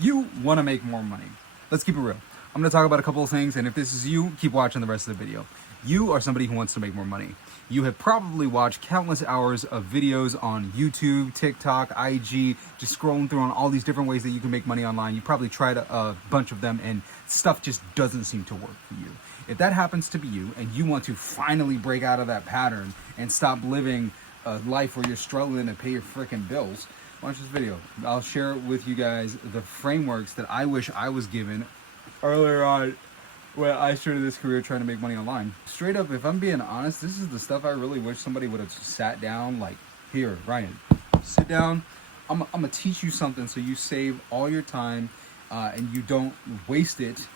You want to make more money. Let's keep it real. I'm going to talk about a couple of things, and if this is you, keep watching the rest of the video. You are somebody who wants to make more money. You have probably watched countless hours of videos on YouTube, TikTok, IG, just scrolling through on all these different ways that you can make money online. You probably tried a bunch of them, and stuff just doesn't seem to work for you. If that happens to be you, and you want to finally break out of that pattern and stop living a life where you're struggling to pay your freaking bills, watch this video. I'll share with you guys the frameworks that I wish I was given earlier on when I started this career trying to make money online. Straight up, if I'm being honest, this is the stuff I really wish somebody would have sat down, like, here, Ryan, sit down. I'm gonna teach you something so you save all your time and you don't waste it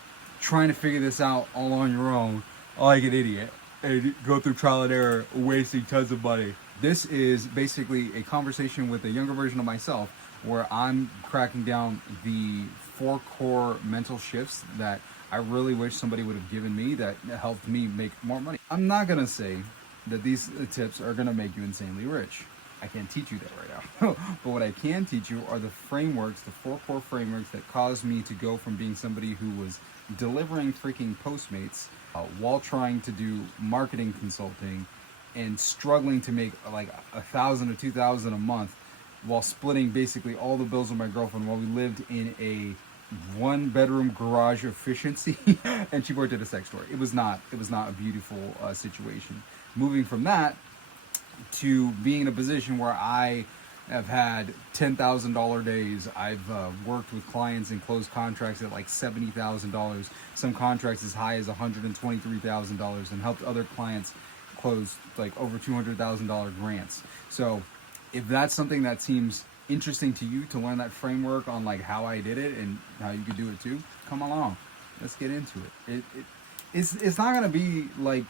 trying to figure this out all on your own like an idiot and go through trial and error, wasting tons of money. This is basically a conversation with a younger version of myself where I'm cracking down the 4 core mental shifts that I really wish somebody would have given me that helped me make more money. I'm not gonna say that these tips are gonna make you insanely rich. I can't teach you that right now. But what I can teach you are the frameworks, the 4 core frameworks that caused me to go from being somebody who was delivering freaking Postmates while trying to do marketing consulting and struggling to make like $1,000 or $2,000 a month while splitting basically all the bills with my girlfriend while we lived in a 1-bedroom garage efficiency and she worked at a sex store. It was not a beautiful situation. Moving from that to being in a position where I have had $10,000 days. I've worked with clients and closed contracts at like $70,000, some contracts as high as $123,000, and helped other clients close like over $200,000 grants. So if that's something that seems interesting to you to learn that framework on like how I did it and how you could do it too, come along. Let's get into it. It's not gonna be like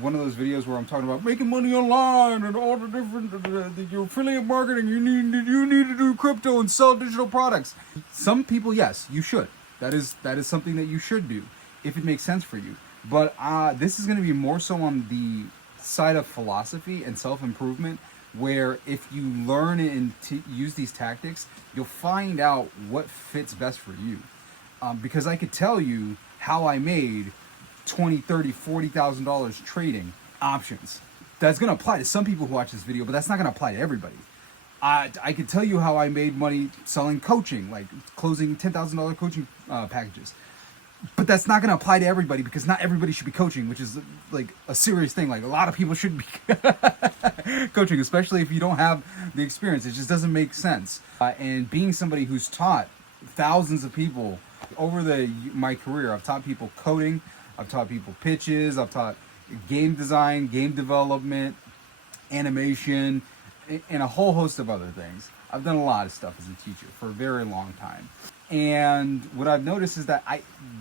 one of those videos where I'm talking about making money online and all the different your affiliate marketing. You need to do crypto and sell digital products. Some people, yes, you should. That is something that you should do if it makes sense for you. But this is going to be more so on the side of philosophy and self-improvement, where if you learn and use these tactics, you'll find out what fits best for you. Because I could tell you how I made $20,000, $30,000, $40,000 trading options. That's going to apply to some people who watch this video, but that's not going to apply to everybody. I could tell you how I made money selling coaching, like closing $10,000 coaching packages. But that's not going to apply to everybody because not everybody should be coaching, which is like a serious thing. Like a lot of people should be coaching, especially if you don't have the experience. It just doesn't make sense. And being somebody who's taught thousands of people over my career, I've taught people coding, I've taught people pitches, I've taught game design, game development, animation, and a whole host of other things. I've done a lot of stuff as a teacher for a very long time. And what I've noticed is that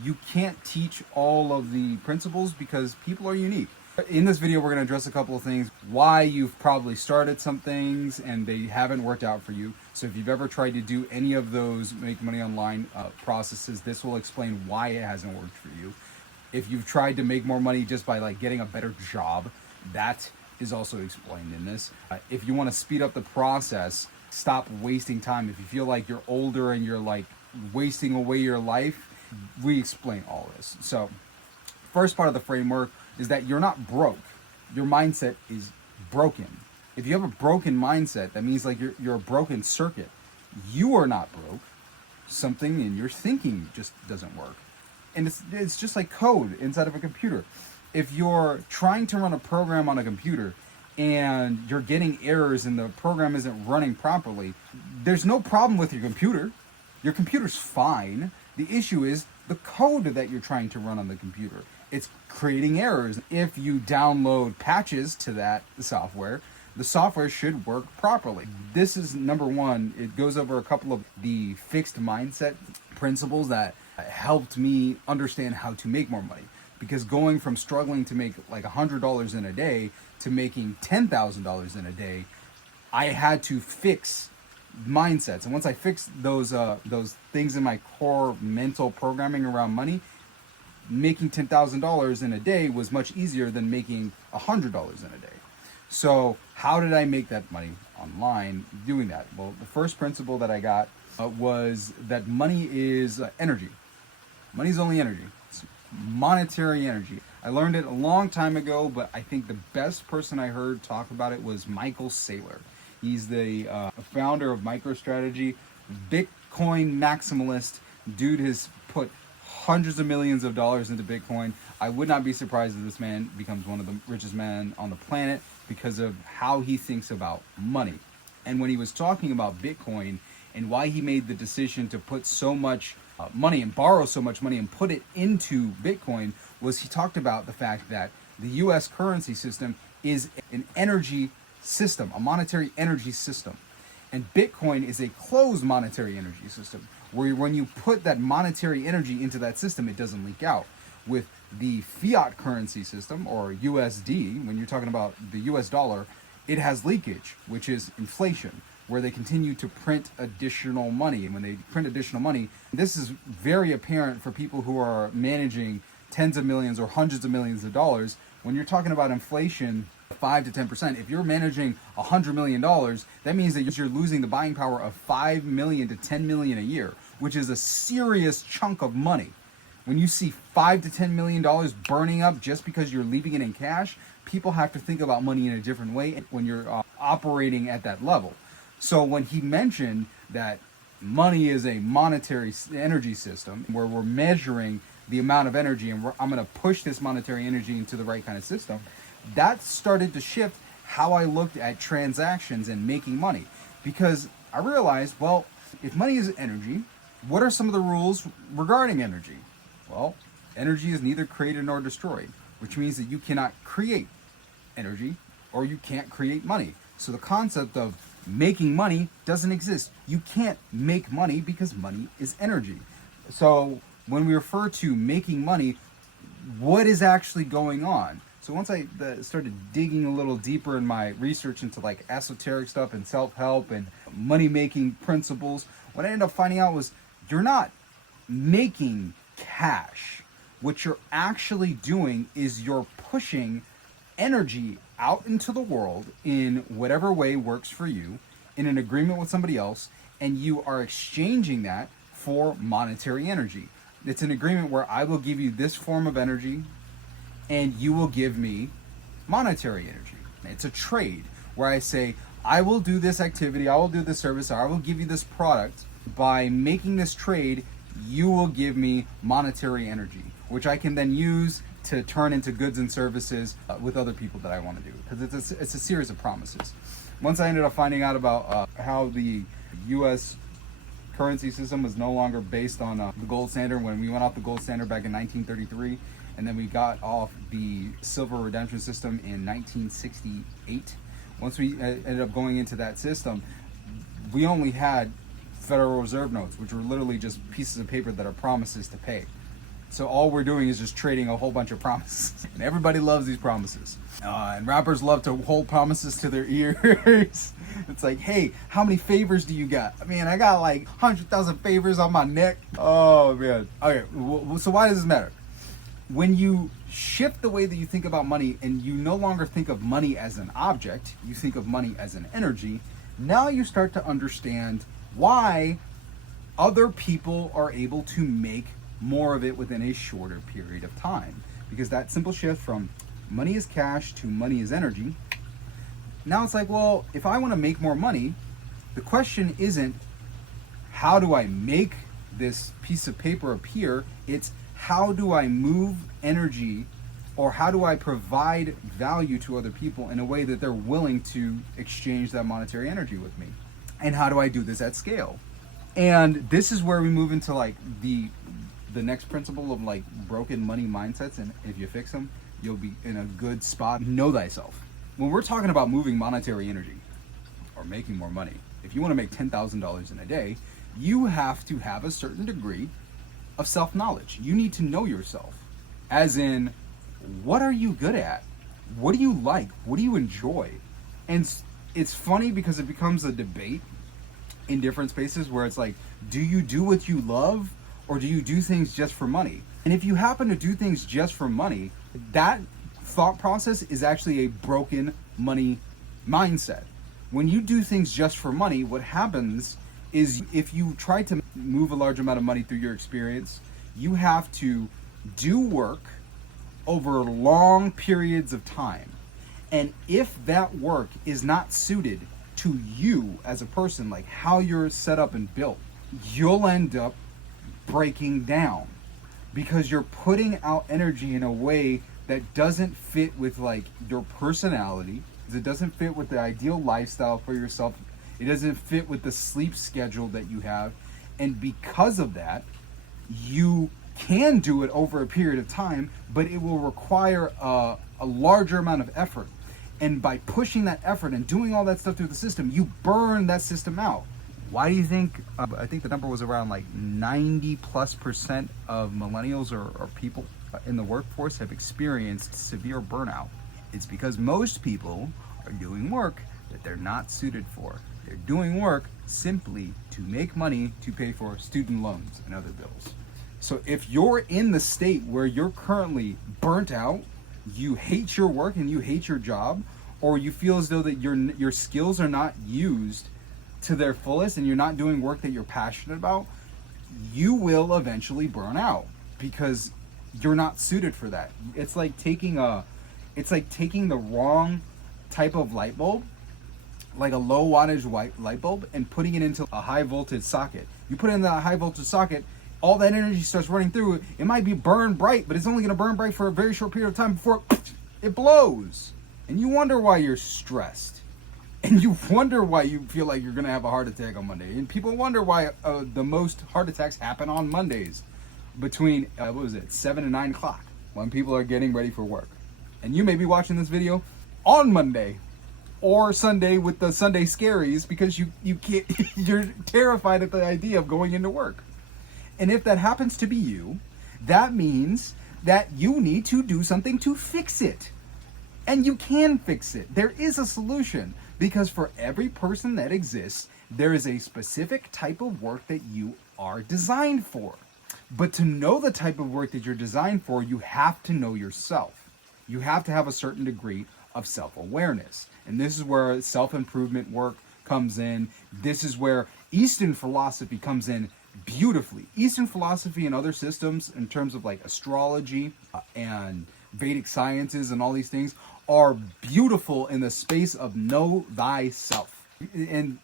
you can't teach all of the principles because people are unique. In this video, we're going to address a couple of things, why you've probably started some things and they haven't worked out for you. So if you've ever tried to do any of those make money online processes, this will explain why it hasn't worked for you. If you've tried to make more money just by like getting a better job, that is also explained in this. If you want to speed up the process, stop wasting time. If you feel like you're older and you're like wasting away your life, we explain all this. So first part of the framework is that you're not broke. Your mindset is broken. If you have a broken mindset, that means like you're a broken circuit. You are not broke. Something in your thinking just doesn't work. And it's just like code inside of a computer. If you're trying to run a program on a computer and you're getting errors and the program isn't running properly, there's no problem with your computer. Your computer's fine. The issue is the code that you're trying to run on the computer. It's creating errors. If you download patches to that software, the software should work properly. This is number one. It goes over a couple of the fixed mindset principles that helped me understand how to make more money. Because going from struggling to make like $100 in a day to making $10,000 in a day, I had to fix mindsets. And once I fixed those things in my core mental programming around money, making $10,000 in a day was much easier than making $100 in a day. So how did I make that money online doing that? Well, the first principle that I got was that money is energy. Money is only energy. It's monetary energy. I learned it a long time ago, but I think the best person I heard talk about it was Michael Saylor. He's the founder of MicroStrategy, Bitcoin maximalist. Dude has put hundreds of millions of dollars into Bitcoin. I would not be surprised if this man becomes one of the richest men on the planet because of how he thinks about money. And when he was talking about Bitcoin and why he made the decision to put so much money and borrow so much money and put it into Bitcoin, was he talked about the fact that the US currency system is an energy system, a monetary energy system. And Bitcoin is a closed monetary energy system, where when you put that monetary energy into that system, it doesn't leak out. With the fiat currency system, or USD, when you're talking about the US dollar, it has leakage, which is inflation, where they continue to print additional money. And when they print additional money, this is very apparent for people who are managing tens of millions or hundreds of millions of dollars. When you're talking about inflation, 5 to 10%, if you're managing $100 million, that means that you're losing the buying power of 5 million to 10 million a year, which is a serious chunk of money. When you see 5 to 10 million dollars burning up just because you're leaving it in cash, people have to think about money in a different way when you're operating at that level. So when he mentioned that money is a monetary energy system where we're measuring the amount of energy, and I'm going to push this monetary energy into the right kind of system, that started to shift how I looked at transactions and making money. Because I realized, well, if money is energy, what are some of the rules regarding energy? Well, energy is neither created nor destroyed, which means that you cannot create energy or you can't create money. So the concept of making money doesn't exist. You can't make money because money is energy. So when we refer to making money, what is actually going on? So once I started digging a little deeper in my research into like esoteric stuff and self-help and money-making principles, what I ended up finding out was you're not making cash. What you're actually doing is you're pushing energy out into the world in whatever way works for you, in an agreement with somebody else, and you are exchanging that for monetary energy. It's an agreement where I will give you this form of energy and you will give me monetary energy. It's a trade where I say, I will do this activity, I will do this service, or I will give you this product. By making this trade, you will give me monetary energy, which I can then use to turn into goods and services with other people that I want to do. Because it's a series of promises. Once I ended up finding out about how the US currency system was no longer based on the gold standard, when we went off the gold standard back in 1933, and then we got off the silver redemption system in 1968. Once we ended up going into that system, we only had Federal Reserve notes, which were literally just pieces of paper that are promises to pay. So all we're doing is just trading a whole bunch of promises. And everybody loves these promises. And rappers love to hold promises to their ears. It's like, hey, how many favors do you got? I mean, I got like 100,000 favors on my neck. Oh, man. Okay, so why does this matter? When you shift the way that you think about money and you no longer think of money as an object, you think of money as an energy, now you start to understand why other people are able to make more of it within a shorter period of time. Because that simple shift from money is cash to money is energy, now it's like, well, if I want to make more money, the question isn't how do I make this piece of paper appear, it's how do I move energy, or how do I provide value to other people in a way that they're willing to exchange that monetary energy with me? And how do I do this at scale? And this is where we move into like the next principle of like broken money mindsets, and if you fix them, you'll be in a good spot. Know thyself. When we're talking about moving monetary energy or making more money, if you want to make $10,000 in a day, you have to have a certain degree of self-knowledge. You need to know yourself, as in, what are you good at? What do you like? What do you enjoy? And it's funny because it becomes a debate in different spaces where it's like, do you do what you love, or do you do things just for money? And if you happen to do things just for money, that thought process is actually a broken money mindset. When you do things just for money, what happens is if you try to move a large amount of money through your experience, you have to do work over long periods of time. And if that work is not suited to you as a person, like how you're set up and built, you'll end up breaking down because you're putting out energy in a way that doesn't fit with like your personality. It doesn't fit with the ideal lifestyle for yourself. It doesn't fit with the sleep schedule that you have. And because of that, you can do it over a period of time, but it will require a larger amount of effort. And by pushing that effort and doing all that stuff through the system, you burn that system out. Why do you think, I think the number was around like 90+% of millennials or people in the workforce have experienced severe burnout. It's because most people are doing work that they're not suited for. They're doing work simply to make money to pay for student loans and other bills. So if you're in the state where you're currently burnt out, you hate your work and you hate your job, or you feel as though that your skills are not used to their fullest and you're not doing work that you're passionate about, you will eventually burn out because you're not suited for that. It's like taking the wrong type of light bulb, like a low wattage light bulb, and putting it into a high voltage socket. You put it in the high voltage socket, all that energy starts running through it. It might be burn bright, but it's only going to burn bright for a very short period of time before it blows. And you wonder why you're stressed. And you wonder why you feel like you're going to have a heart attack on Monday. And people wonder why the most heart attacks happen on Mondays between, 7 and 9 o'clock when people are getting ready for work. And you may be watching this video on Monday or Sunday with the Sunday scaries because you can't, you're terrified at the idea of going into work. And if that happens to be you, that means that you need to do something to fix it. And you can fix it. There is a solution, because for every person that exists, there is a specific type of work that you are designed for. But to know the type of work that you're designed for, you have to know yourself. You have to have a certain degree of self-awareness. And this is where self-improvement work comes in. This is where Eastern philosophy comes in beautifully. Eastern philosophy and other systems in terms of like astrology and Vedic sciences and all these things are beautiful in the space of know thyself. And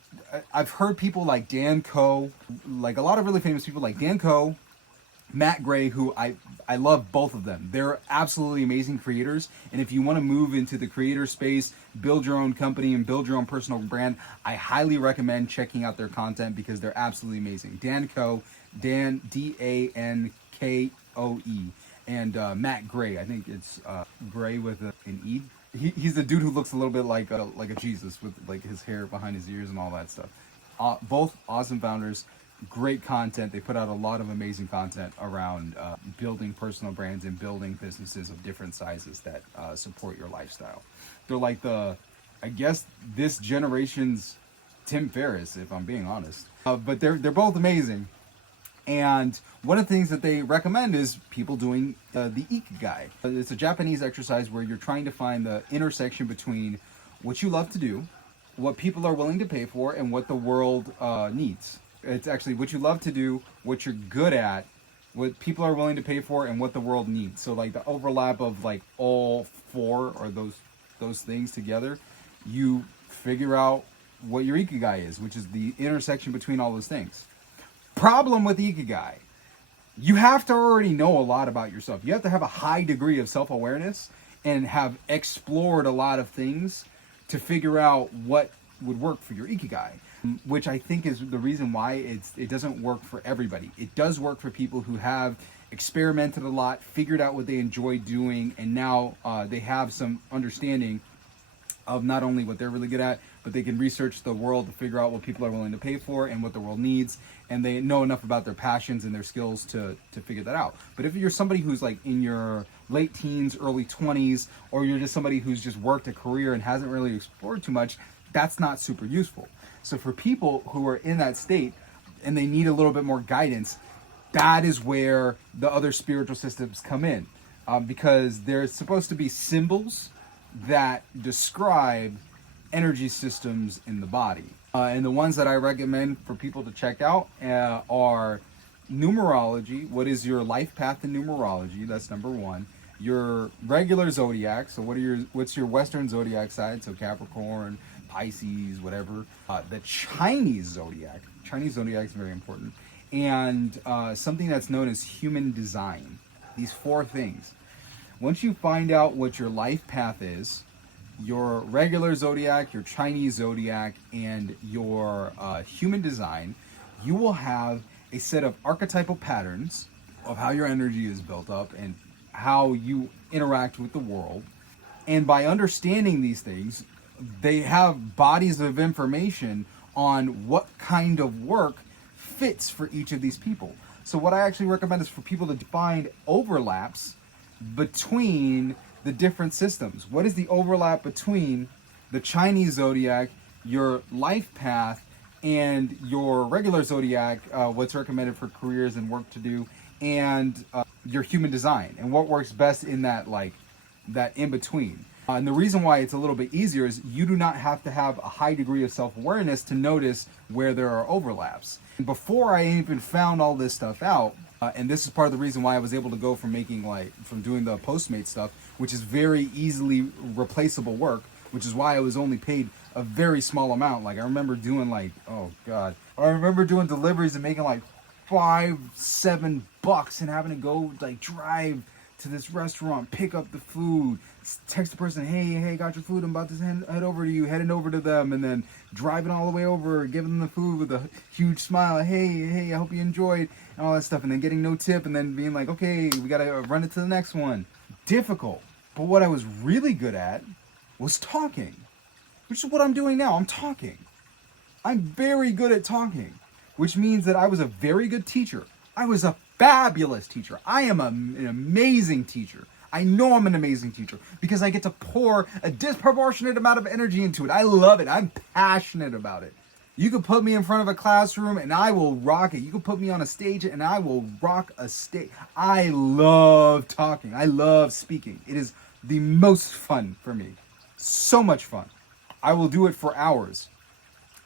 I've heard people like Dan Coe, like a lot of really famous people like Dan Coe, Matt Gray, who I love both of them. They're absolutely amazing creators. And if you want to move into the creator space, build your own company and build your own personal brand, I highly recommend checking out their content because they're absolutely amazing. Dan Coe, Dan, Dankoe, and Matt Gray. I think it's Gray with an E. He's the dude who looks a little bit like a Jesus with like his hair behind his ears and all that stuff. Both awesome founders. Great content. They put out a lot of amazing content around building personal brands and building businesses of different sizes that support your lifestyle. They're like I guess this generation's Tim Ferriss, if I'm being honest. But they're both amazing. And one of the things that they recommend is people doing the Ikigai. It's a Japanese exercise where you're trying to find the intersection between what you love to do, what people are willing to pay for, and what the world needs. It's actually what you love to do, what you're good at, what people are willing to pay for, and what the world needs. So like the overlap of like all four or those things together, you figure out what your Ikigai is, which is the intersection between all those things. Problem with Ikigai, you have to already know a lot about yourself. You have to have a high degree of self-awareness and have explored a lot of things to figure out what would work for your Ikigai, which I think is the reason why it doesn't work for everybody. It does work for people who have experimented a lot, figured out what they enjoy doing, and now they have some understanding of not only what they're really good at, but they can research the world to figure out what people are willing to pay for and what the world needs, and they know enough about their passions and their skills to figure that out. But if you're somebody who's like in your late teens, early 20s, or you're just somebody who's just worked a career and hasn't really explored too much, that's not super useful. So for people who are in that state and they need a little bit more guidance, that is where the other spiritual systems come in, because there's supposed to be symbols that describe energy systems in the body. And the ones that I recommend for people to check out are numerology. What is your life path in numerology? That's number one. Your regular zodiac. So what's your Western zodiac sign? So Capricorn, Pisces, whatever. The Chinese zodiac. Chinese zodiac is very important. And something that's known as human design. These four things. Once you find out what your life path is, your regular zodiac, your Chinese zodiac, and your human design, you will have a set of archetypal patterns of how your energy is built up and how you interact with the world. And by understanding these things, they have bodies of information on what kind of work fits for each of these people. So what I actually recommend is for people to find overlaps between the different systems. What is the overlap between the Chinese zodiac, your life path, and your regular zodiac, what's recommended for careers and work to do, and your human design, and what works best in that, like, that in between. And the reason why it's a little bit easier is you do not have to have a high degree of self-awareness to notice where there are overlaps. And before I even found all this stuff out, and this is part of the reason why I was able to go from from doing the Postmates stuff, which is very easily replaceable work, which is why I was only paid a very small amount. Like, I remember doing I remember doing deliveries and making like $5-7 and having to go like drive to this restaurant, pick up the food, text the person, hey, got your food, I'm about to head over to you, heading over to them, and then driving all the way over, giving them the food with a huge smile, hey, I hope you enjoyed, and all that stuff, and then getting no tip, and then being like, okay, we gotta run it to the next one. Difficult. But what I was really good at was talking, which is what I'm doing now. I'm talking. I'm very good at talking, which means that I was a very good teacher. I was a fabulous teacher. I am an amazing teacher. I know I'm an amazing teacher because I get to pour a disproportionate amount of energy into it. I love it. I'm passionate about it. You could put me in front of a classroom and I will rock it. You could put me on a stage and I will rock a stage. I love talking. I love speaking. It is the most fun for me. So much fun. I will do it for hours.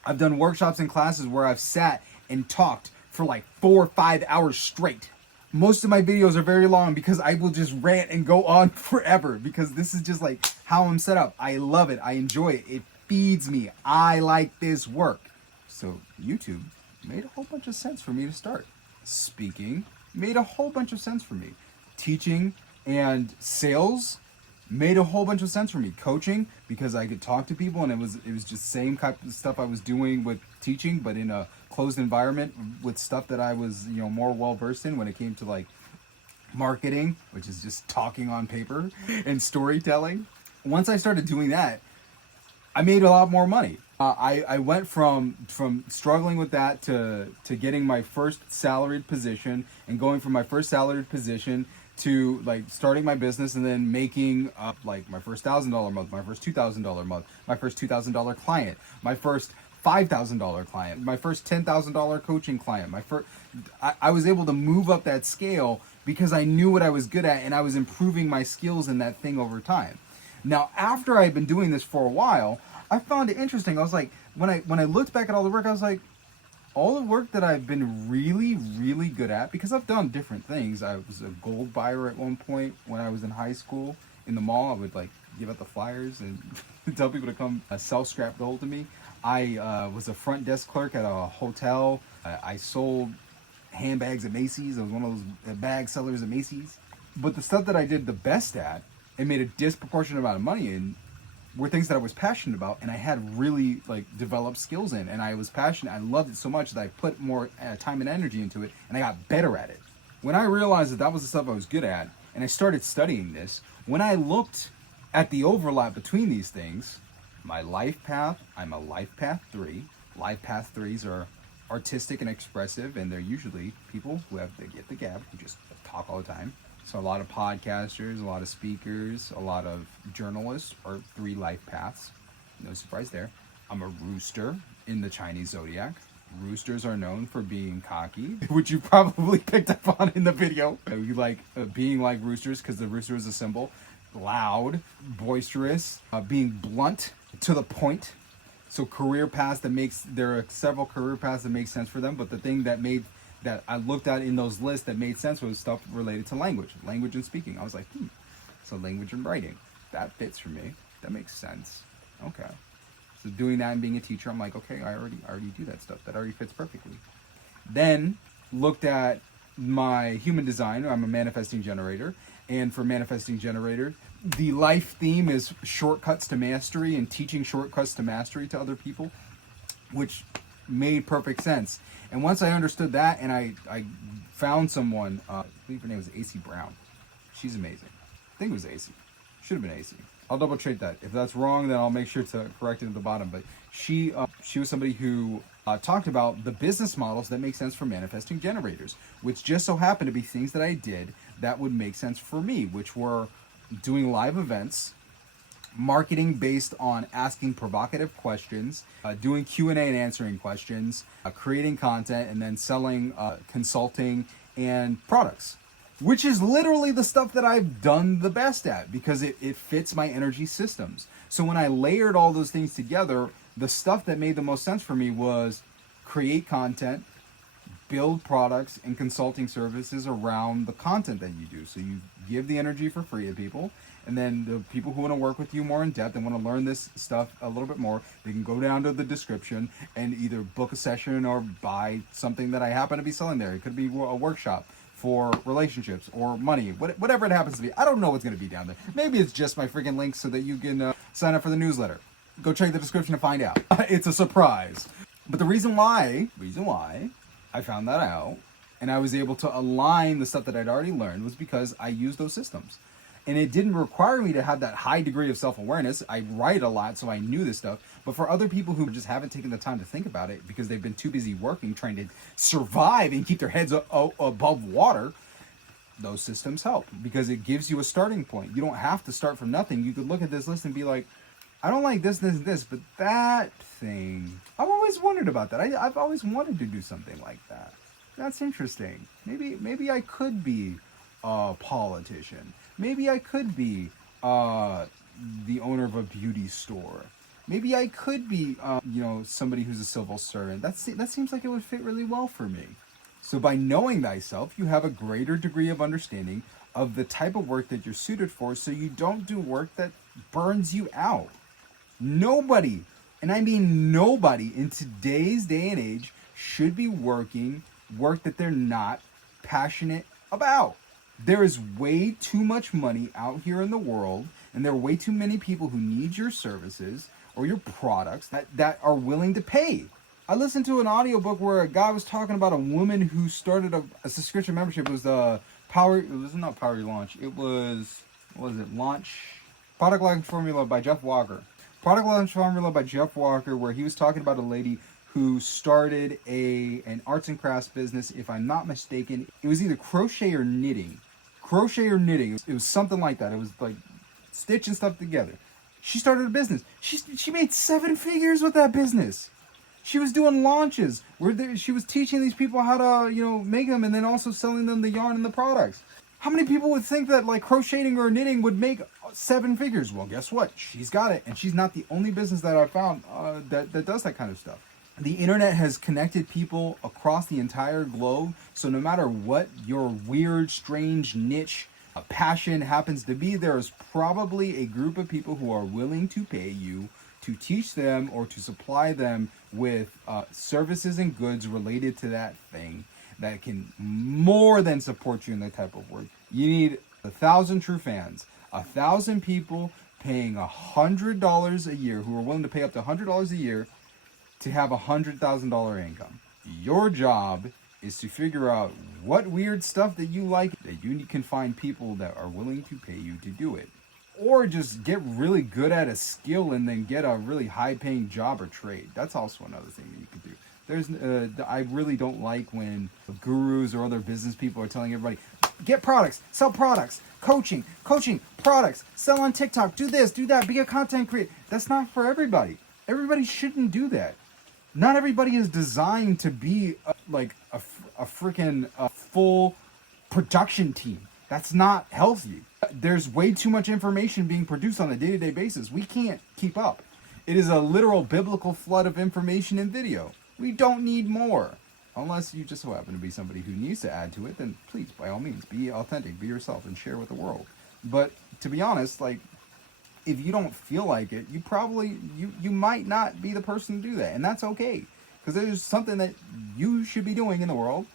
I've done workshops and classes where I've sat and talked for like 4 or 5 hours straight. Most of my videos are very long because I will just rant and go on forever because this is just like how I'm set up. I love it. I enjoy it. It feeds me. I like this work. So YouTube made a whole bunch of sense for me to start. Speaking made a whole bunch of sense for me. Teaching and sales made a whole bunch of sense for me. Coaching, because I could talk to people and it was just same type of stuff I was doing with teaching, but in a closed environment with stuff that I was, more well versed in when it came to like marketing, which is just talking on paper, and storytelling. Once I started doing that, I made a lot more money. I went from struggling with that to getting my first salaried position, and going from my first salaried position to like starting my business and then making like my first $1,000 month, my first $2,000 month, my first $2,000 client, my first $5,000 client, my first $10,000 coaching client. I was able to move up that scale because I knew what I was good at and I was improving my skills in that thing over time. Now, after I'd been doing this for a while, I found it interesting. I was like, when I looked back at all the work, I was like, all the work that I've been really, really good at, because I've done different things. I was a gold buyer at one point when I was in high school. In the mall, I would like give out the flyers and tell people to come sell scrap gold to me. I was a front desk clerk at a hotel. I sold handbags at Macy's. I was one of those bag sellers at Macy's. But the stuff that I did the best at and made a disproportionate amount of money in were things that I was passionate about and I had really like developed skills in, and I was passionate. I loved it so much that I put more time and energy into it, and I got better at it. When I realized that was the stuff I was good at and I started studying this, when I looked at the overlap between these things, my life path, I'm a life path 3. Life path 3s are artistic and expressive, and they're usually people who have the gift of gab, who just talk all the time. So a lot of podcasters, a lot of speakers, a lot of journalists are 3 life paths. No surprise there. I'm a rooster in the Chinese zodiac. Roosters are known for being cocky, which you probably picked up on in the video. You like being like roosters because the rooster is a symbol. Loud, boisterous, being blunt, to the point. So career paths there are several career paths that make sense for them, but the thing that I looked at in those lists that made sense was stuff related to language and speaking. I was like, so language and writing, that fits for me. That makes sense. Okay. So doing that and being a teacher, I'm like, okay, I already do that stuff. That already fits perfectly. Then looked at my human design. I'm a manifesting generator. And for manifesting generator, the life theme is shortcuts to mastery and teaching shortcuts to mastery to other people, which made perfect sense. And once I understood that, and I found someone, I believe her name was AC Brown. She's amazing. I think it was AC. Should have been AC. I'll double check that. If that's wrong, then I'll make sure to correct it at the bottom. But she was somebody who talked about the business models that make sense for manifesting generators, which just so happened to be things that I did that would make sense for me, which were doing live events, marketing based on asking provocative questions, doing Q&A and answering questions, creating content, and then selling consulting and products, which is literally the stuff that I've done the best at because it fits my energy systems. So when I layered all those things together, the stuff that made the most sense for me was create content, build products and consulting services around the content that you do. So you give the energy for free to people, and then the people who want to work with you more in depth and want to learn this stuff a little bit more, they can go down to the description and either book a session or buy something that I happen to be selling there. It could be a workshop for relationships or money, whatever it happens to be. I don't know what's going to be down there. Maybe it's just my freaking link so that you can sign up for the newsletter. Go check the description to find out. It's a surprise. But the reason why I found that out and I was able to align the stuff that I'd already learned was because I used those systems. And it didn't require me to have that high degree of self-awareness. I write a lot, so I knew this stuff. But for other people who just haven't taken the time to think about it because they've been too busy working, trying to survive and keep their heads above water, those systems help because it gives you a starting point. You don't have to start from nothing. You could look at this list and be like, I don't like this, but that thing, I've always wondered about that. I've always wanted to do something like that. That's interesting. Maybe I could be a politician. Maybe I could be the owner of a beauty store. Maybe I could be, somebody who's a civil servant. That seems like it would fit really well for me. So by knowing thyself, you have a greater degree of understanding of the type of work that you're suited for, so you don't do work that burns you out. Nobody, and I mean nobody, in today's day and age should be working work that they're not passionate about. There is way too much money out here in the world, and there are way too many people who need your services or your products that are willing to pay. I listened to an audiobook where a guy was talking about a woman who started a subscription membership. It was not Power Launch. It was, Launch? Product Launch Formula by Jeff Walker. Product Launch Formula by Jeff Walker, where he was talking about a lady who started an arts and crafts business. If I'm not mistaken, it was either crochet or knitting. It was something like that. It was like stitching stuff together. She started a business. She made 7 figures with that business. She was doing launches where she was teaching these people how to, make them, and then also selling them the yarn and the products. How many people would think that like crocheting or knitting would make 7 figures? Well, guess what? She's got it, and she's not the only business that I found that does that kind of stuff. The internet has connected people across the entire globe, so no matter what your weird, strange niche passion happens to be, there is probably a group of people who are willing to pay you to teach them or to supply them with services and goods related to that thing that can more than support you in that type of work. You need 1,000 true fans, 1,000 people paying $100 a year who are willing to pay up to $100 a year to have $100,000 income. Your job is to figure out what weird stuff that you like, that you can find people that are willing to pay you to do it. Or just get really good at a skill and then get a really high-paying job or trade. That's also another thing that you can do. I really don't like when gurus or other business people are telling everybody, get products, sell products, coaching, products, sell on TikTok, do this, do that, be a content creator. That's not for everybody. Everybody shouldn't do that. Not everybody is designed to be a freaking full production team. That's not healthy. There's way too much information being produced on a day-to-day basis. We can't keep up. It is a literal biblical flood of information and video. We don't need more. Unless you just so happen to be somebody who needs to add to it, then please, by all means, be authentic, be yourself, and share with the world. But to be honest, like, if you don't feel like it, you might not be the person to do that. And that's okay. Because there's something that you should be doing in the world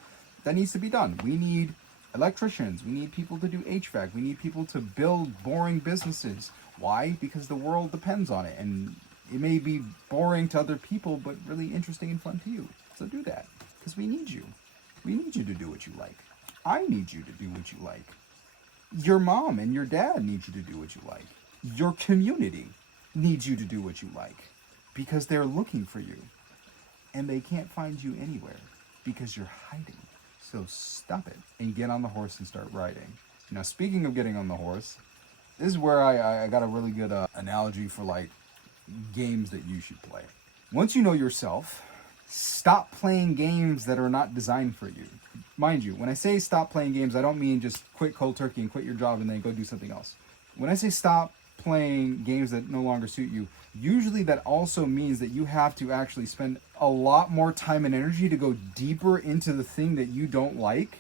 that needs to be done. We need electricians. We need people to do HVAC. We need people to build boring businesses. Why? Because the world depends on it. And it may be boring to other people, but really interesting and fun to you. So do that. Because we need you. We need you to do what you like. I need you to do what you like. Your mom and your dad need you to do what you like. Your community needs you to do what you like. Because they're looking for you. And they can't find you anywhere. Because you're hiding. So stop it and get on the horse and start riding. Now, speaking of getting on the horse, this is where I got a really good analogy for like games that you should play. Once you know yourself, stop playing games that are not designed for you. Mind you, when I say stop playing games, I don't mean just quit cold turkey and quit your job and then go do something else. When I say stop playing games that no longer suit you, usually that also means that you have to actually spend a lot more time and energy to go deeper into the thing that you don't like,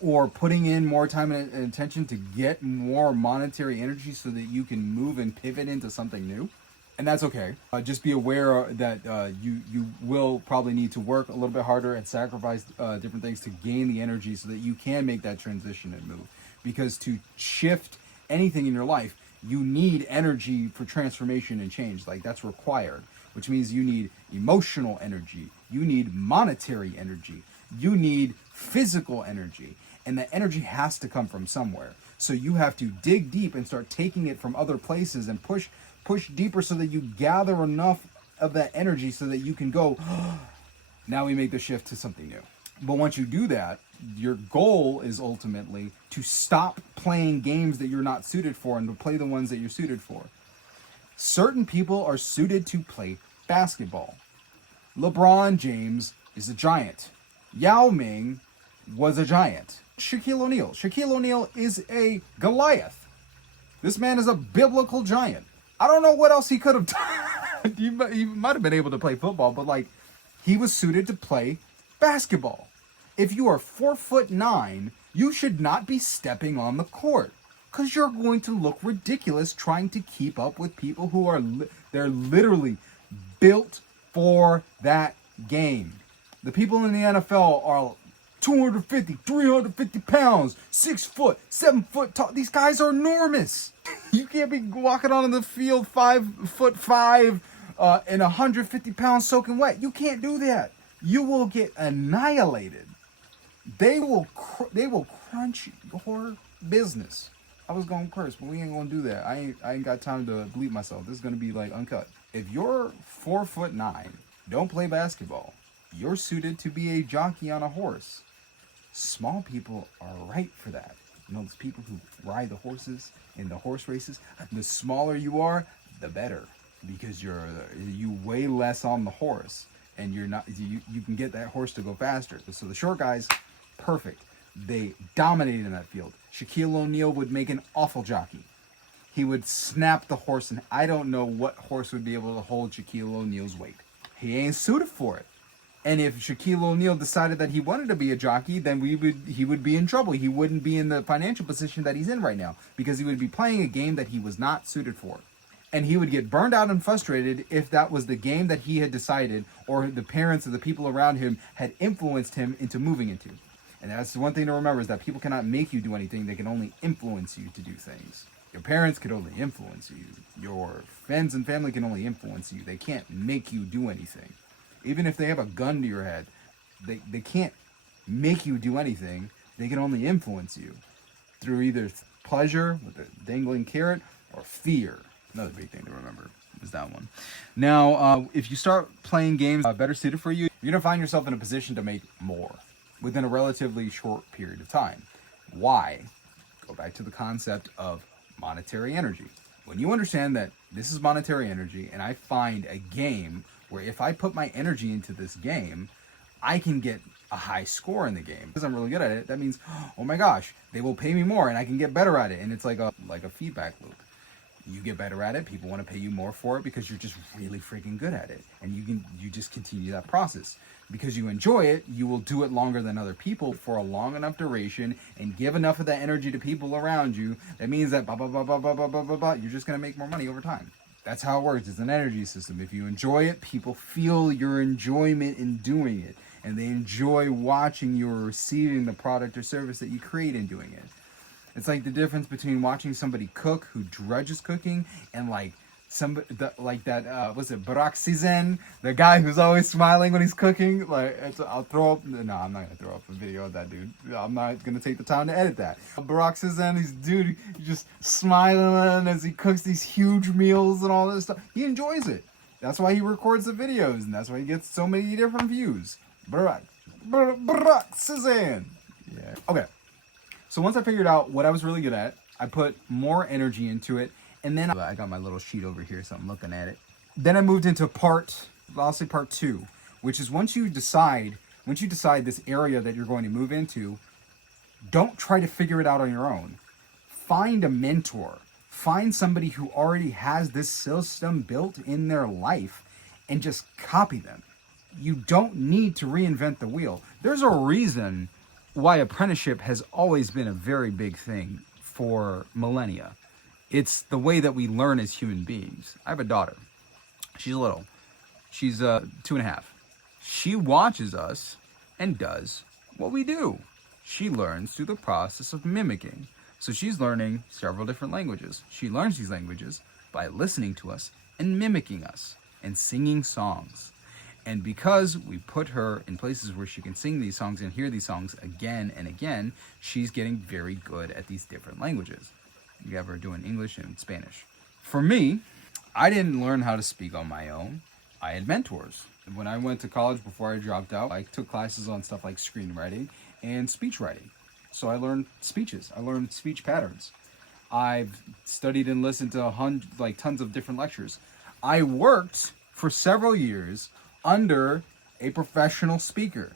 or putting in more time and attention to get more monetary energy so that you can move and pivot into something new. And that's okay. Just be aware that you will probably need to work a little bit harder and sacrifice different things to gain the energy so that you can make that transition and move. Because to shift anything in your life, you need energy for transformation and change. Like, that's required, which means you need emotional energy. You need monetary energy. You need physical energy. And that energy has to come from somewhere. So you have to dig deep and start taking it from other places and push deeper so that you gather enough of that energy so that you can go, now we make the shift to something new. But once you do that, your goal is ultimately to stop playing games that you're not suited for and to play the ones that you're suited for. Certain people are suited to play basketball. LeBron James is a giant. Yao Ming was a giant. Shaquille O'Neal is a Goliath. This man is a biblical giant. I don't know what else he could have done. He might have been able to play football, but like, he was suited to play basketball. If you are 4'9", you should not be stepping on the court, because you're going to look ridiculous trying to keep up with people who are they're literally built for that game. The people in the NFL are 250, 350 pounds, 6 foot, 7 foot tall. These guys are enormous. You can't be walking on the field 5'5" and 150 pounds soaking wet. You can't do that. You will get annihilated. They will crunch your business. I was gonna curse, but we ain't gonna do that. I ain't got time to bleep myself. This is gonna be like uncut. If you're 4'9", don't play basketball. You're suited to be a jockey on a horse. Small people are right for that. You know, those people who ride the horses in the horse races. The smaller you are, the better, because you weigh less on the horse, and you can get that horse to go faster. So the short guys, perfect. They dominated in that field. Shaquille O'Neal would make an awful jockey. He would snap the horse, and I don't know what horse would be able to hold Shaquille O'Neal's weight. He ain't suited for it. And if Shaquille O'Neal decided that he wanted to be a jockey, then he would be in trouble. He wouldn't be in the financial position that he's in right now, because he would be playing a game that he was not suited for. And he would get burned out and frustrated if that was the game that he had decided, or the parents or the people around him had influenced him into moving into. And that's the one thing to remember, is that people cannot make you do anything. They can only influence you to do things. Your parents could only influence you. Your friends and family can only influence you. They can't make you do anything. Even if they have a gun to your head, they can't make you do anything. They can only influence you through either pleasure with a dangling carrot or fear. Another big thing to remember is that one. Now, if you start playing games better suited for you, you're going to find yourself in a position to make more within a relatively short period of time. Why? Go back to the concept of monetary energy. When you understand that this is monetary energy, and I find a game where if I put my energy into this game, I can get a high score in the game. Because I'm really good at it, that means, oh my gosh, they will pay me more and I can get better at it. And it's like a feedback loop. You get better at it. People want to pay you more for it because you're just really freaking good at it. And you just continue that process. Because you enjoy it, you will do it longer than other people for a long enough duration and give enough of that energy to people around you. That means that you're just going to make more money over time. That's how it works. It's an energy system. If you enjoy it, people feel your enjoyment in doing it. And they enjoy watching you or receiving the product or service that you create in doing it. It's like the difference between watching somebody cook who drudges cooking and like somebody like that what's it, Barack Semen, the guy who's always smiling when he's cooking. Like I'll throw up. No, I'm not gonna throw up a video of that dude. I'm not gonna take the time to edit that. Barack Semen, he's dude just smiling as he cooks these huge meals and all this stuff. He enjoys it. That's why he records the videos, and that's why he gets so many different views. Barack Semen. Yeah. Okay. So once I figured out what I was really good at, I put more energy into it, and then I got my little sheet over here, so I'm looking at it. Then I moved into part 2, which is once you decide this area that you're going to move into, don't try to figure it out on your own. Find a mentor. Find somebody who already has this system built in their life and just copy them. You don't need to reinvent the wheel. There's a reason why apprenticeship has always been a very big thing for millennia. It's the way that we learn as human beings. I have a daughter. She's little. She's 2.5. She watches us and does what we do. She learns through the process of mimicking. So she's learning several different languages. She learns these languages by listening to us and mimicking us and singing songs. And because we put her in places where she can sing these songs and hear these songs again and again, she's getting very good at these different languages. You have her doing English and Spanish. For me, I didn't learn how to speak on my own. I had mentors. When I went to college before I dropped out, I took classes on stuff like screenwriting and speech writing. So I learned speeches. I learned speech patterns. I've studied and listened to tons of different lectures. I worked for several years under a professional speaker.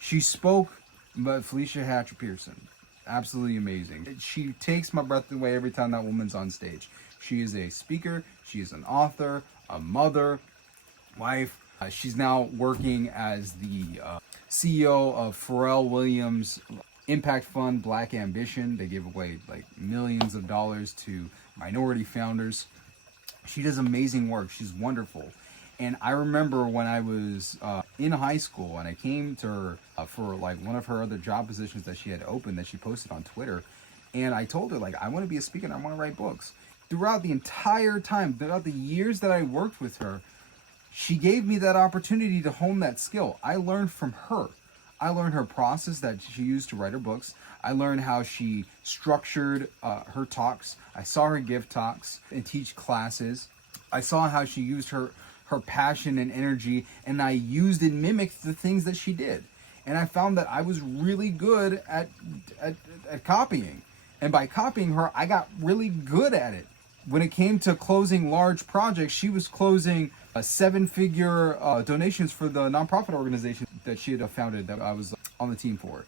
She spoke, but Felicia Hatcher Pearson, absolutely amazing. She takes my breath away every time that woman's on stage. She is a speaker, she is an author, a mother, wife. She's now working as the CEO of Pharrell Williams' impact fund, Black Ambition. They give away like millions of dollars to minority founders. She does amazing work. She's wonderful. And I remember when I was in high school and I came to her for like one of her other job positions that she had opened that she posted on Twitter. And I told her, like, I want to be a speaker and I want to write books. Throughout the entire time, throughout the years that I worked with her, she gave me that opportunity to hone that skill. I learned from her. I learned her process that she used to write her books. I learned how she structured her talks. I saw her give talks and teach classes. I saw how she used her passion and energy, and I used and mimicked the things that she did. And I found that I was really good at copying. And by copying her, I got really good at it. When it came to closing large projects, she was closing 7-figure donations for the nonprofit organization that she had founded that I was on the team for.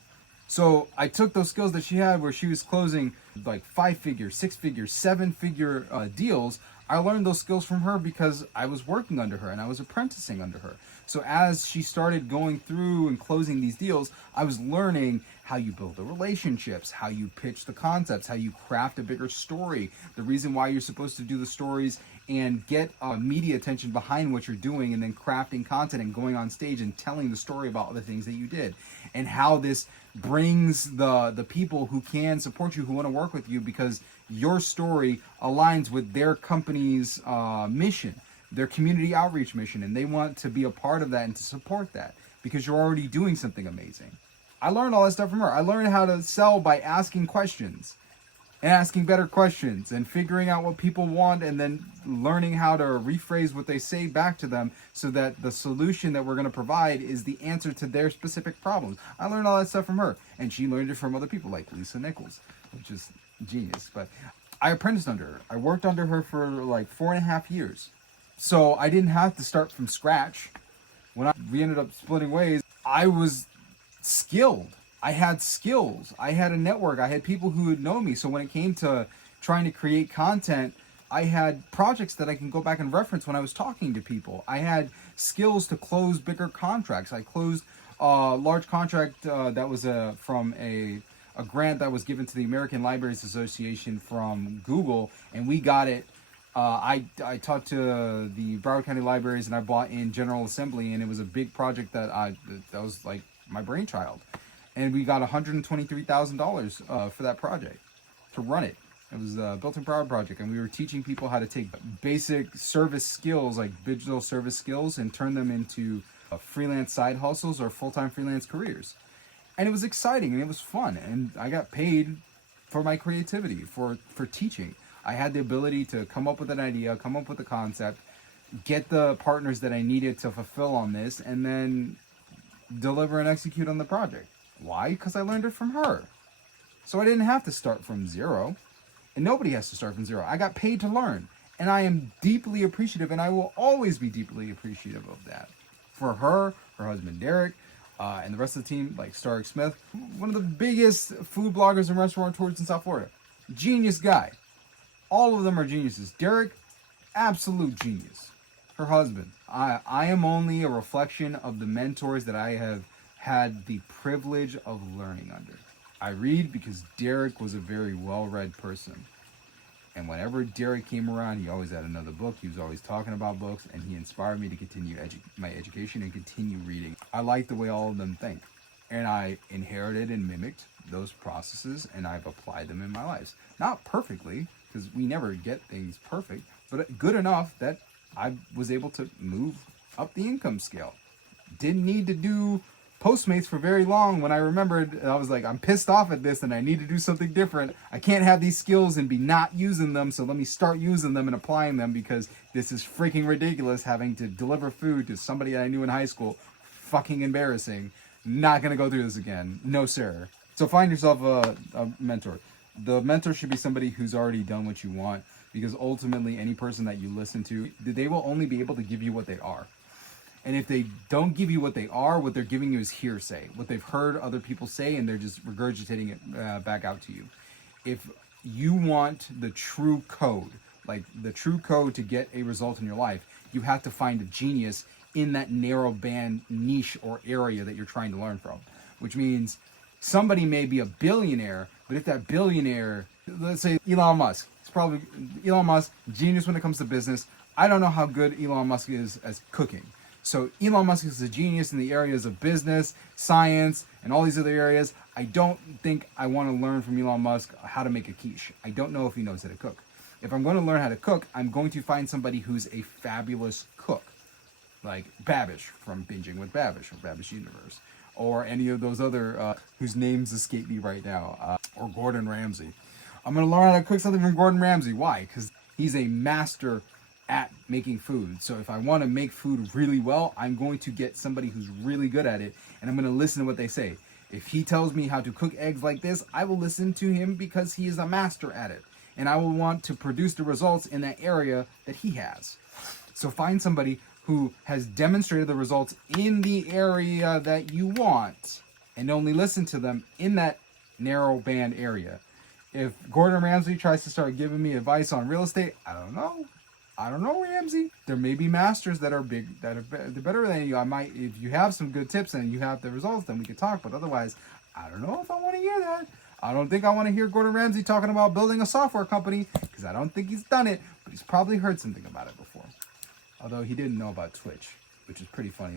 So I took those skills that she had where she was closing like 5-figure, 6-figure, 7-figure deals. I learned those skills from her because I was working under her and I was apprenticing under her. So as she started going through and closing these deals, I was learning how you build the relationships, how you pitch the concepts, how you craft a bigger story, the reason why you're supposed to do the stories and get media attention behind what you're doing, and then crafting content and going on stage and telling the story about the things that you did, and how this brings the people who can support you, who want to work with you, because your story aligns with their company's mission, their community outreach mission, and they want to be a part of that and to support that because you're already doing something amazing. I learned all that stuff from her. I learned how to sell by asking questions and asking better questions and figuring out what people want, and then learning how to rephrase what they say back to them so that the solution that we're going to provide is the answer to their specific problems. I learned all that stuff from her, and she learned it from other people like Lisa Nichols, which is genius. But I apprenticed under her. I worked under her for like 4.5 years. So I didn't have to start from scratch. When we ended up splitting ways, I was skilled. I had skills. I had a network. I had people who would know me. So when it came to trying to create content I had projects that I can go back and reference when I was talking to people. I had skills to close bigger contracts. I closed a large contract that was from a grant that was given to the American Libraries Association from Google, and we got it. I talked to the Broward County Libraries, and I bought in General Assembly, and it was a big project that was like my brainchild, and we got $123,000 for that project to run it. It was a built-in Broward project, and we were teaching people how to take basic service skills, like digital service skills, and turn them into freelance side hustles or full-time freelance careers. And it was exciting and it was fun, and I got paid for my creativity, for teaching. I had the ability to come up with an idea, come up with a concept, get the partners that I needed to fulfill on this, and then deliver and execute on the project. Why? Because I learned it from her. So I didn't have to start from zero, and nobody has to start from zero. I got paid to learn, and I am deeply appreciative, and I will always be deeply appreciative of that. For her husband Derek, and the rest of the team, like Starrick Smith, one of the biggest food bloggers and restaurateurs in South Florida. Genius guy. All of them are geniuses. Derek, absolute genius. Her husband. I am only a reflection of the mentors that I have had the privilege of learning under. I read because Derek was a very well-read person. And whenever Derek came around, he always had another book. He was always talking about books, and he inspired me to continue my education and continue reading. I like the way all of them think, and I inherited and mimicked those processes, and I've applied them in my life. Not perfectly, because we never get things perfect, but good enough that I was able to move up the income scale. Didn't need to do Postmates for very long. When I remembered, I was like, I'm pissed off at this and I need to do something different. I can't have these skills and be not using them, so let me start using them and applying them, because this is freaking ridiculous having to deliver food to somebody I knew in high school. Fucking embarrassing. Not gonna go through this again. No sir. So find yourself a mentor. The mentor should be somebody who's already done what you want, because ultimately any person that you listen to, they will only be able to give you what they are. And if they don't give you what they are, what they're giving you is hearsay, what they've heard other people say, and they're just regurgitating it back out to you. If you want the true code, like the true code to get a result in your life, you have to find a genius in that narrow band niche or area that you're trying to learn from. Which means somebody may be a billionaire, but if that billionaire, let's say Elon Musk, it's probably Elon Musk, genius when it comes to business. I don't know how good Elon Musk is as cooking. So Elon Musk is a genius in the areas of business, science, and all these other areas. I don't think I want to learn from Elon Musk how to make a quiche. I don't know if he knows how to cook. If I'm going to learn how to cook, I'm going to find somebody who's a fabulous cook, like Babish from Binging with Babish or Babish Universe, or any of those other whose names escape me right now, or Gordon Ramsay. I'm going to learn how to cook something from Gordon Ramsay. Why? Because he's a master at making food. So if I want to make food really well, I'm going to get somebody who's really good at it, and I'm going to listen to what they say. If he tells me how to cook eggs like this, I will listen to him because he is a master at it, and I will want to produce the results in that area that he has. So find somebody who has demonstrated the results in the area that you want, and only listen to them in that narrow band area. If Gordon Ramsay tries to start giving me advice on real estate, I don't know, Ramsey. There may be masters that are big, that are better than you. I might, if you have some good tips and you have the results, then we could talk. But otherwise, I don't know if I want to hear that. I don't think I want to hear Gordon Ramsay talking about building a software company, because I don't think he's done it, but he's probably heard something about it before. Although he didn't know about Twitch, which is pretty funny.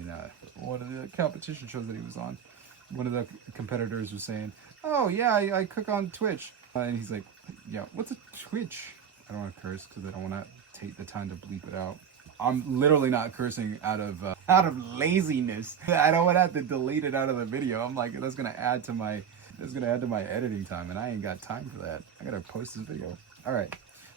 One of the competition shows that he was on, one of the competitors was saying, "Oh yeah, I cook on Twitch," and he's like, "Yeah, what's a Twitch?" I don't want to curse because I don't want to take the time to bleep it out. I'm literally not cursing out of laziness. I don't want to have to delete it out of the video. I'm like, that's gonna add to my editing time, and I ain't got time for that. I gotta post this video. All right,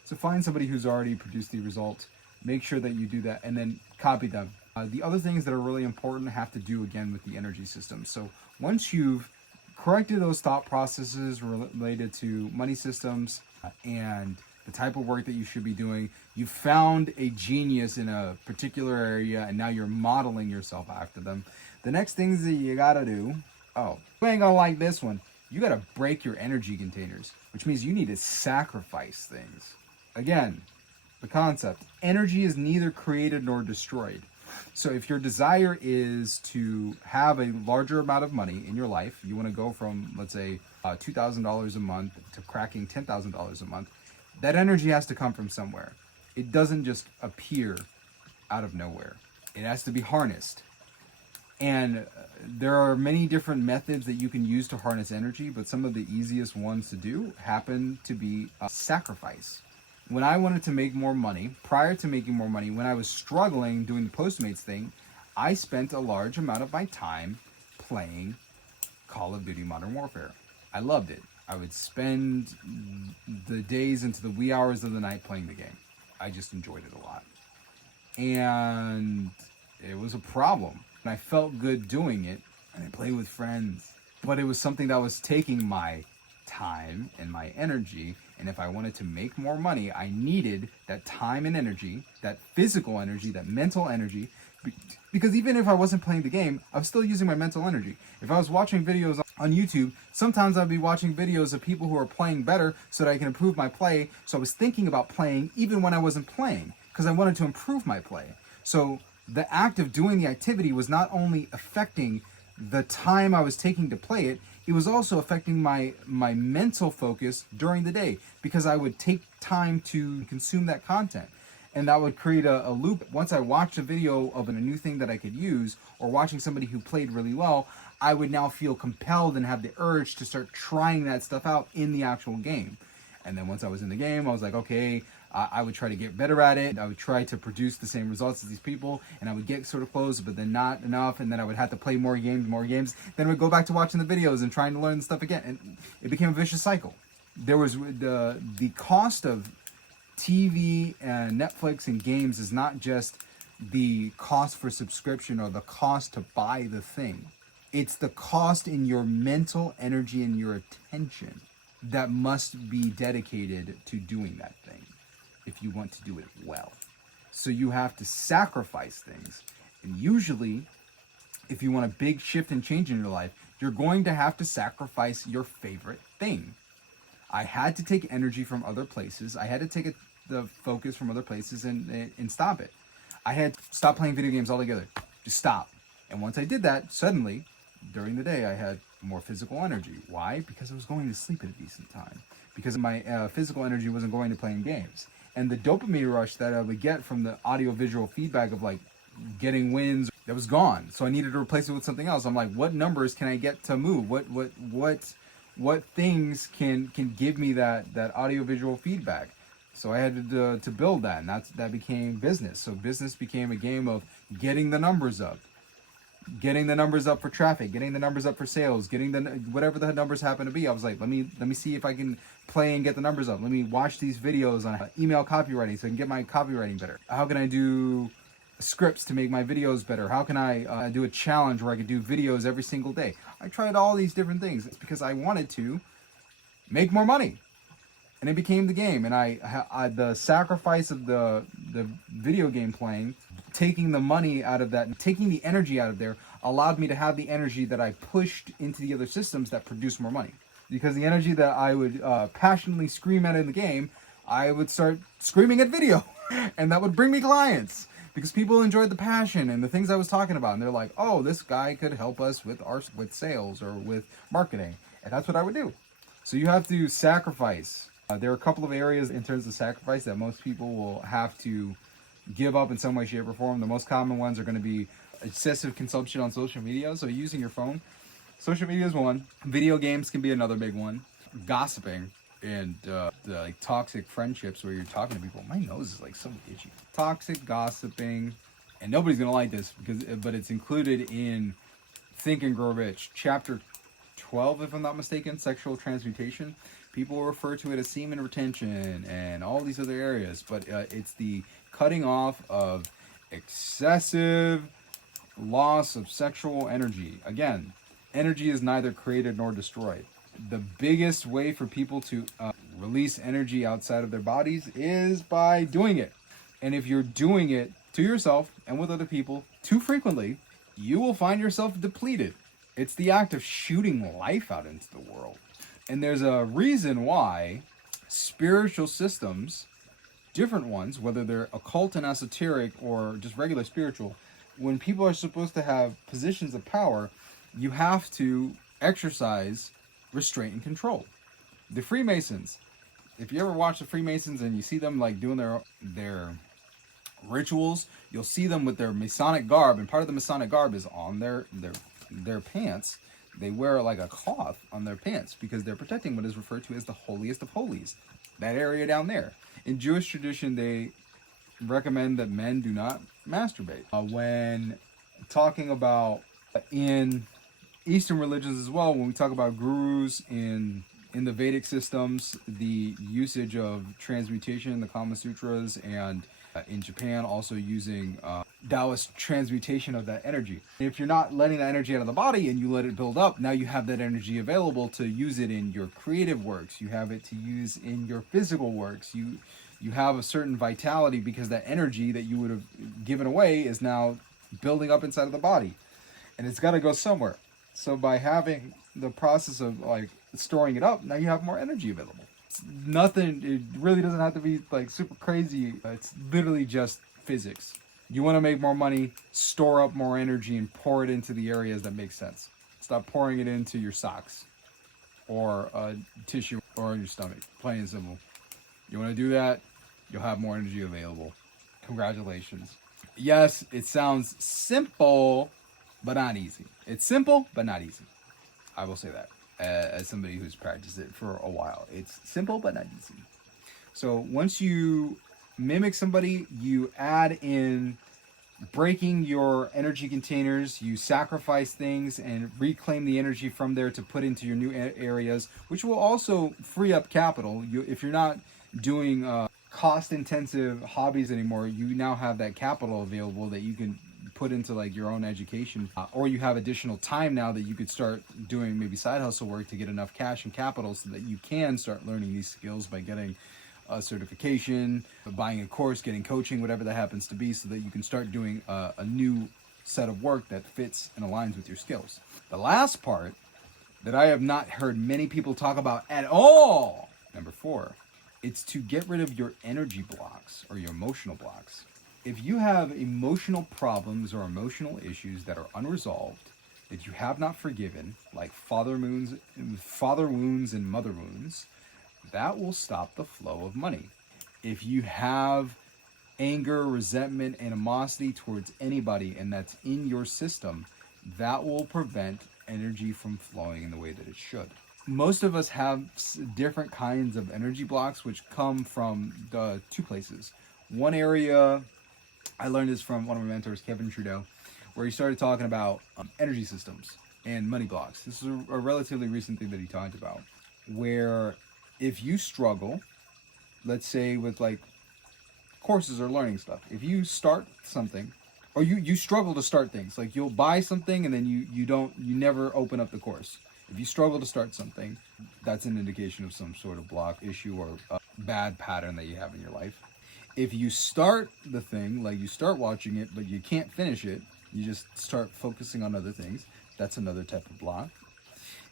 so find somebody who's already produced the result. Make sure that you do that, and then copy them. The other things that are really important have to do again with the energy system. So once you've corrected those thought processes related to money systems and the type of work that you should be doing, you found a genius in a particular area, and now you're modeling yourself after them. The next things that you gotta do, you ain't gonna like this one, you gotta break your energy containers, which means you need to sacrifice things. Again, the concept. Energy is neither created nor destroyed. So if your desire is to have a larger amount of money in your life, you want to go from, let's say, $2,000 a month to cracking $10,000 a month, that energy has to come from somewhere. It doesn't just appear out of nowhere. It has to be harnessed. And there are many different methods that you can use to harness energy, but some of the easiest ones to do happen to be sacrifice. When I wanted to make more money, prior to making more money, when I was struggling doing the Postmates thing, I spent a large amount of my time playing Call of Duty Modern Warfare. I loved it. I would spend the days into the wee hours of the night playing the game. I just enjoyed it a lot. And it was a problem. And I felt good doing it, and I played with friends. But it was something that was taking my time and my energy, and if I wanted to make more money, I needed that time and energy, that physical energy, that mental energy, because even if I wasn't playing the game, I was still using my mental energy. If I was watching videos on YouTube, sometimes I'd be watching videos of people who are playing better so that I can improve my play. So I was thinking about playing even when I wasn't playing, because I wanted to improve my play. So the act of doing the activity was not only affecting the time I was taking to play it, it was also affecting my mental focus during the day, because I would take time to consume that content. And that would create a loop. Once I watched a video of a new thing that I could use, or watching somebody who played really well, I would now feel compelled and have the urge to start trying that stuff out in the actual game. And then once I was in the game, I was like, okay, I would try to get better at it. I would try to produce the same results as these people, and I would get sort of close, but then not enough, and then I would have to play more games. Then I would go back to watching the videos and trying to learn the stuff again, and it became a vicious cycle. There was the cost of TV and Netflix and games is not just the cost for subscription or the cost to buy the thing. It's the cost in your mental energy and your attention that must be dedicated to doing that thing if you want to do it well. So you have to sacrifice things. And usually, if you want a big shift and change in your life, you're going to have to sacrifice your favorite thing. I had to take energy from other places. I had to take the focus from other places and stop it. I had to stop playing video games altogether. Just stop. And once I did that, suddenly, during the day, I had more physical energy. Why? Because I was going to sleep at a decent time. Because my physical energy wasn't going to playing games. And the dopamine rush that I would get from the audio-visual feedback of like getting wins, that was gone. So I needed to replace it with something else. I'm like, what numbers can I get to move? What things can give me that audio-visual feedback? So I had to build that, and that became business. So business became a game of getting the numbers up. Getting the numbers up for traffic, getting the numbers up for sales, getting whatever the numbers happen to be. I was like, let me see if I can play and get the numbers up. Let me watch these videos on email copywriting so I can get my copywriting better. How can I do scripts to make my videos better? How can I do a challenge where I could do videos every single day? I tried all these different things. It's because I wanted to make more money. And it became the game. And I the sacrifice of the video game playing, taking the money out of that, taking the energy out of there, allowed me to have the energy that I pushed into the other systems that produce more money. Because the energy that I would passionately scream at in the game, I would start screaming at video. And that would bring me clients. Because people enjoyed the passion and the things I was talking about. And they're like, oh, this guy could help us with sales or with marketing. And that's what I would do. So you have to sacrifice. There are a couple of areas in terms of sacrifice that most people will have to give up in some way, shape, or form. The most common ones are going to be excessive consumption on social media. So using your phone. Social media is one. Video games can be another big one. Gossiping and like toxic friendships where you're talking to people. My nose is like so itchy. Toxic gossiping, and nobody's going to like this but it's included in Think and Grow Rich, chapter 12, if I'm not mistaken, sexual transmutation. People refer to it as semen retention and all these other areas, but it's the cutting off of excessive loss of sexual energy. Again, energy is neither created nor destroyed. The biggest way for people to release energy outside of their bodies is by doing it. And if you're doing it to yourself and with other people too frequently, you will find yourself depleted. It's the act of shooting life out into the world. And there's a reason why spiritual systems different ones, whether they're occult and esoteric or just regular spiritual, when people are supposed to have positions of power, you have to exercise restraint and control. The Freemasons, if you ever watch the Freemasons and you see them like doing their rituals, you'll see them with their Masonic garb, and part of the Masonic garb is on their pants. They wear like a cloth on their pants because they're protecting what is referred to as the holiest of holies, that area down there. In Jewish tradition, they recommend that men do not masturbate. When talking about in Eastern religions as well, when we talk about gurus in the Vedic systems, the usage of transmutation, the Kama Sutras, and in Japan also using Taoist transmutation of that energy. If you're not letting that energy out of the body and you let it build up, now you have that energy available to use it in your creative works. You have it to use in your physical works. You have a certain vitality because that energy that you would have given away is now building up inside of the body, and it's got to go somewhere. So by having the process of like storing it up, now you have more energy available. It's nothing, it really doesn't have to be like super crazy. It's literally just physics. You want to make more money, store up more energy and pour it into the areas that make sense. Stop pouring it into your socks or tissue or in your stomach. Plain and simple. You want to do that, you'll have more energy available. Congratulations. Yes, it sounds simple, but not easy. It's simple, but not easy. I will say that as somebody who's practiced it for a while. It's simple, but not easy. So once you mimic somebody, you add in breaking your energy containers, you sacrifice things and reclaim the energy from there to put into your new areas, which will also free up capital. If you're not doing cost-intensive hobbies anymore, you now have that capital available that you can put into like your own education, or you have additional time now that you could start doing maybe side hustle work to get enough cash and capital so that you can start learning these skills by getting a certification, buying a course, getting coaching, whatever that happens to be, so that you can start doing a new set of work that fits and aligns with your skills. The last part that I have not heard many people talk about at all, number 4, it's to get rid of your energy blocks or your emotional blocks. If you have emotional problems or emotional issues that are unresolved, that you have not forgiven, like father wounds and mother wounds, that will stop the flow of money. If you have anger, resentment, animosity towards anybody, and that's in your system, that will prevent energy from flowing in the way that it should. Most of us have different kinds of energy blocks, which come from the 2 places. One area, I learned this from one of my mentors, Kevin Trudeau, where he started talking about energy systems and money blocks. This is a relatively recent thing that he talked about, where if you struggle, let's say with like courses or learning stuff, if you start something, or you struggle to start things, like you'll buy something and then you never open up the course. If you struggle to start something, that's an indication of some sort of block issue or a bad pattern that you have in your life. If you start the thing, like you start watching it, but you can't finish it, you just start focusing on other things, that's another type of block.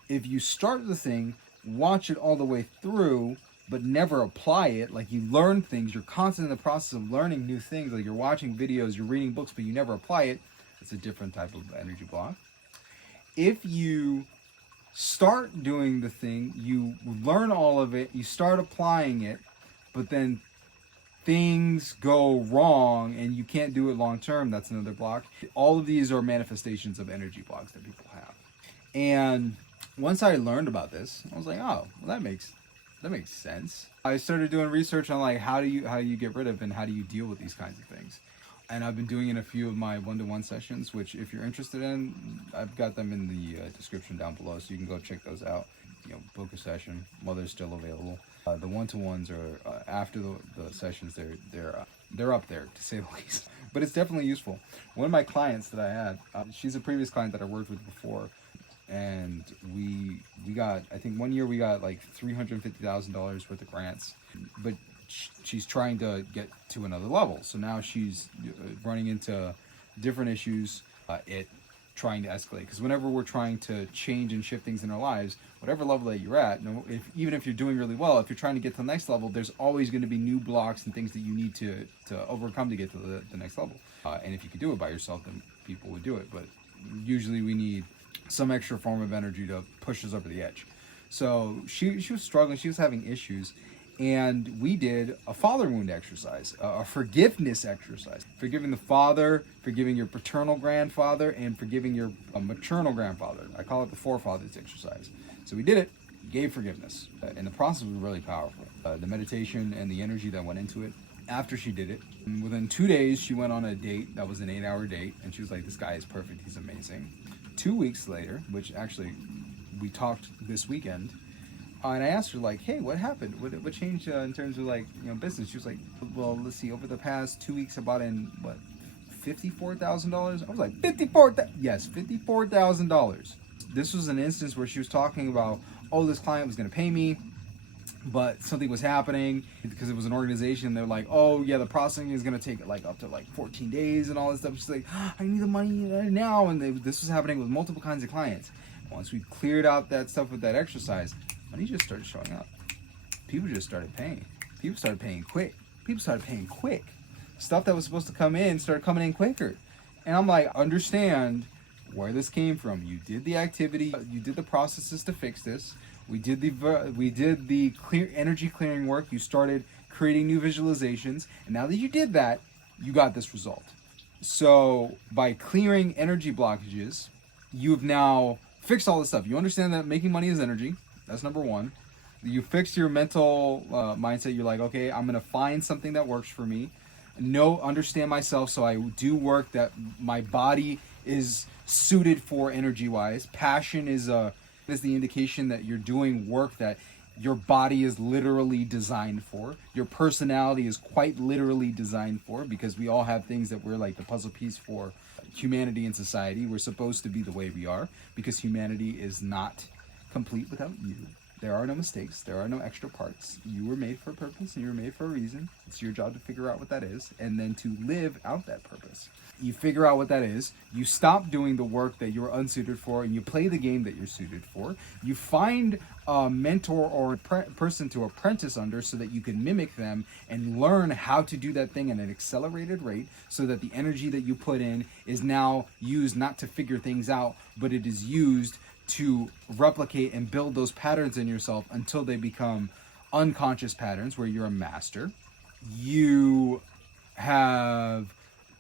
If you start the thing, watch it all the way through, but never apply it, like you learn things, you're constantly in the process of learning new things, like you're watching videos, you're reading books, but you never apply it, it's a different type of energy block. If you start doing the thing, you learn all of it, you start applying it, but then things go wrong and you can't do it long term, that's another block. All of these are manifestations of energy blocks that people have. And once I learned about this, I was like, oh, well, that makes sense. I started doing research on like how do you get rid of and how do you deal with these kinds of things. And I've been doing in a few of my one-to-one sessions, which if you're interested in, I've got them in the description down below, so you can go check those out. Book a session while they're still available. The one-to-ones are after the sessions. They're up there, to say the least. But it's definitely useful. One of my clients that I had, she's a previous client that I worked with before, and we got, I think one year we got like $350,000 worth of grants, but she's trying to get to another level. So now she's running into different issues. It trying to escalate. Because whenever we're trying to change and shift things in our lives, whatever level that you're at, even if you're doing really well, if you're trying to get to the next level, there's always going to be new blocks and things that you need to overcome to get to the next level. And if you could do it by yourself, then people would do it. But usually we need some extra form of energy to push us over the edge. So she was struggling, she was having issues, and we did a father wound exercise, a forgiveness exercise. Forgiving the father, forgiving your paternal grandfather, and forgiving your maternal grandfather. I call it the forefathers exercise. So we did it, gave forgiveness, and the process was really powerful. The meditation and the energy that went into it. After she did it, within 2 days, she went on a date that was an 8-hour date, and she was like, this guy is perfect, he's amazing. 2 weeks later, which actually we talked this weekend, and I asked her, like, hey, what happened? What changed in terms of, like, business? She was like, well, let's see, over the past 2 weeks I bought in, what, $54,000? I was like, yes, $54,000. This was an instance where she was talking about, oh, this client was going to pay me, but something was happening because it was an organization, and they're like, oh yeah, the processing is going to take like up to like 14 days and all this stuff. She's like, I need the money now. And this was happening with multiple kinds of clients. Once we cleared out that stuff with that exercise, money just started showing up. People just started paying. People started paying quick. Stuff that was supposed to come in started coming in quicker. And I'm like, understand where this came from. You did the activity, you did the processes to fix this. We did the clear energy clearing work. You started creating new visualizations, and now that you did that, you got this result. So by clearing energy blockages, you've now fixed all this stuff. You understand that making money is energy. That's number one. You fixed your mental mindset. You're like, okay, I'm gonna find something that works for me. Understand myself, so I do work that my body is suited for energy-wise. Passion is the indication that you're doing work that your body is literally designed for. Your personality is quite literally designed for, because we all have things that we're like the puzzle piece for humanity and society. We're supposed to be the way we are because humanity is not complete without you. There are no mistakes. There are no extra parts. You were made for a purpose and you were made for a reason. It's your job to figure out what that is and then to live out that purpose. You figure out what that is. You stop doing the work that you're unsuited for and you play the game that you're suited for. You find a mentor or a person to apprentice under so that you can mimic them and learn how to do that thing at an accelerated rate, so that the energy that you put in is now used not to figure things out, but it is used to replicate and build those patterns in yourself until they become unconscious patterns where you're a master. You have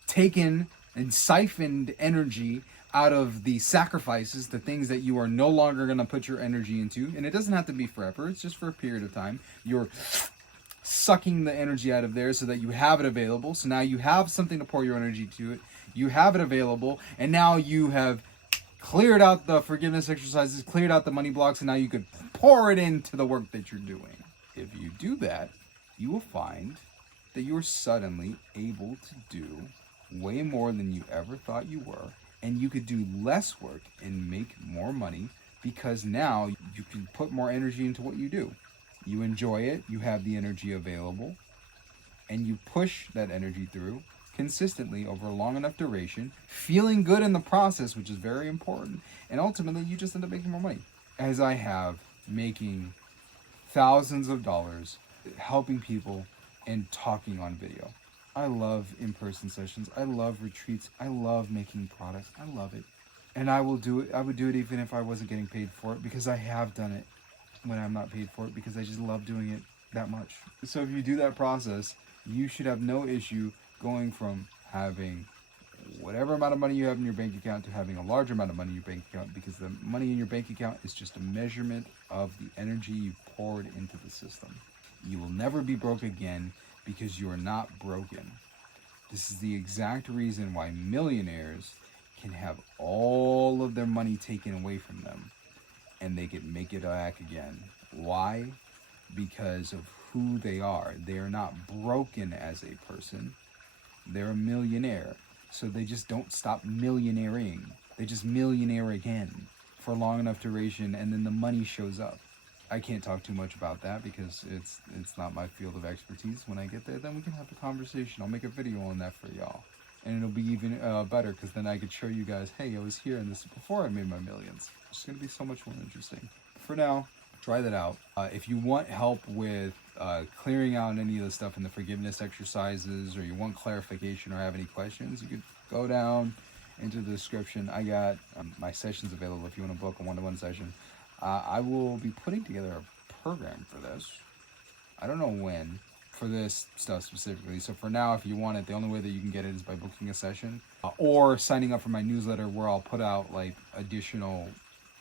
taken and siphoned energy out of the sacrifices, the things that you are no longer going to put your energy into. And it doesn't have to be forever. It's just for a period of time. You're sucking the energy out of there so that you have it available. So now you have something to pour your energy to it. You have it available. And now you have cleared out the forgiveness exercises, cleared out the money blocks, and now you could pour it into the work that you're doing. If you do that, you will find that you are suddenly able to do way more than you ever thought you were, and you could do less work and make more money because now you can put more energy into what you do. You enjoy it, you have the energy available, and you push that energy through consistently over a long enough duration, feeling good in the process, which is very important, and ultimately you just end up making more money. As I have, making thousands of dollars, helping people, and talking on video. I love in-person sessions. I love retreats. I love making products. I love it. And I will do it. I would do it even if I wasn't getting paid for it, because I have done it when I'm not paid for it, because I just love doing it that much. So if you do that process, you should have no issue going from having whatever amount of money you have in your bank account to having a large amount of money in your bank account, because the money in your bank account is just a measurement of the energy you poured into the system. You will never be broke again because you are not broken. This is the exact reason why millionaires can have all of their money taken away from them and they can make it back again. Why? Because of who they are. They are not broken as a person. They're a millionaire. So they just don't stop millionairing. They just millionaire again for a long enough duration, and then the money shows up. I can't talk too much about that because it's not my field of expertise. When I get there, then we can have a conversation. I'll make a video on that for y'all. and it'll be even better, because then I could show you guys, hey, I was here and this is before I made my millions. It's going to be so much more interesting. For now, try that out. If you want help with clearing out any of the stuff in the forgiveness exercises, or you want clarification or have any questions, you could go down into the description. I got my sessions available if you want to book a one-to-one session. I will be putting together a program for this. I don't know when, for this stuff specifically. So for now, if you want it, the only way that you can get it is by booking a session or signing up for my newsletter, where I'll put out like additional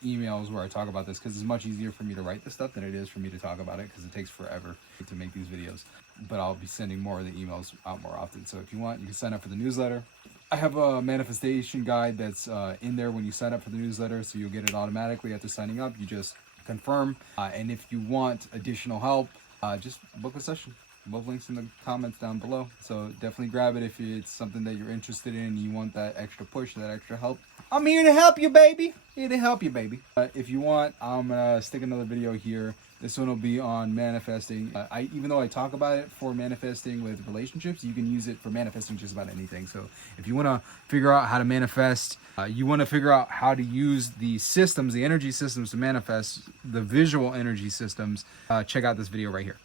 emails where I talk about this, because it's much easier for me to write this stuff than it is for me to talk about it, because it takes forever to make these videos. But I'll be sending more of the emails out more often. So if you want, you can sign up for the newsletter. I have a manifestation guide that's in there when you sign up for the newsletter, so you'll get it automatically after signing up. You just confirm. And if you want additional help, just book a session. Both links in the comments down below. So definitely grab it if it's something that you're interested in and you want that extra push, that extra help. I'm here to help you, baby. Here to help you, baby. If you want, I'm gonna stick another video here. This one will be on manifesting. Even though I talk about it for manifesting with relationships, you can use it for manifesting just about anything. So if you want to figure out how to manifest, you want to figure out how to use the systems, the energy systems to manifest, the visual energy systems, check out this video right here.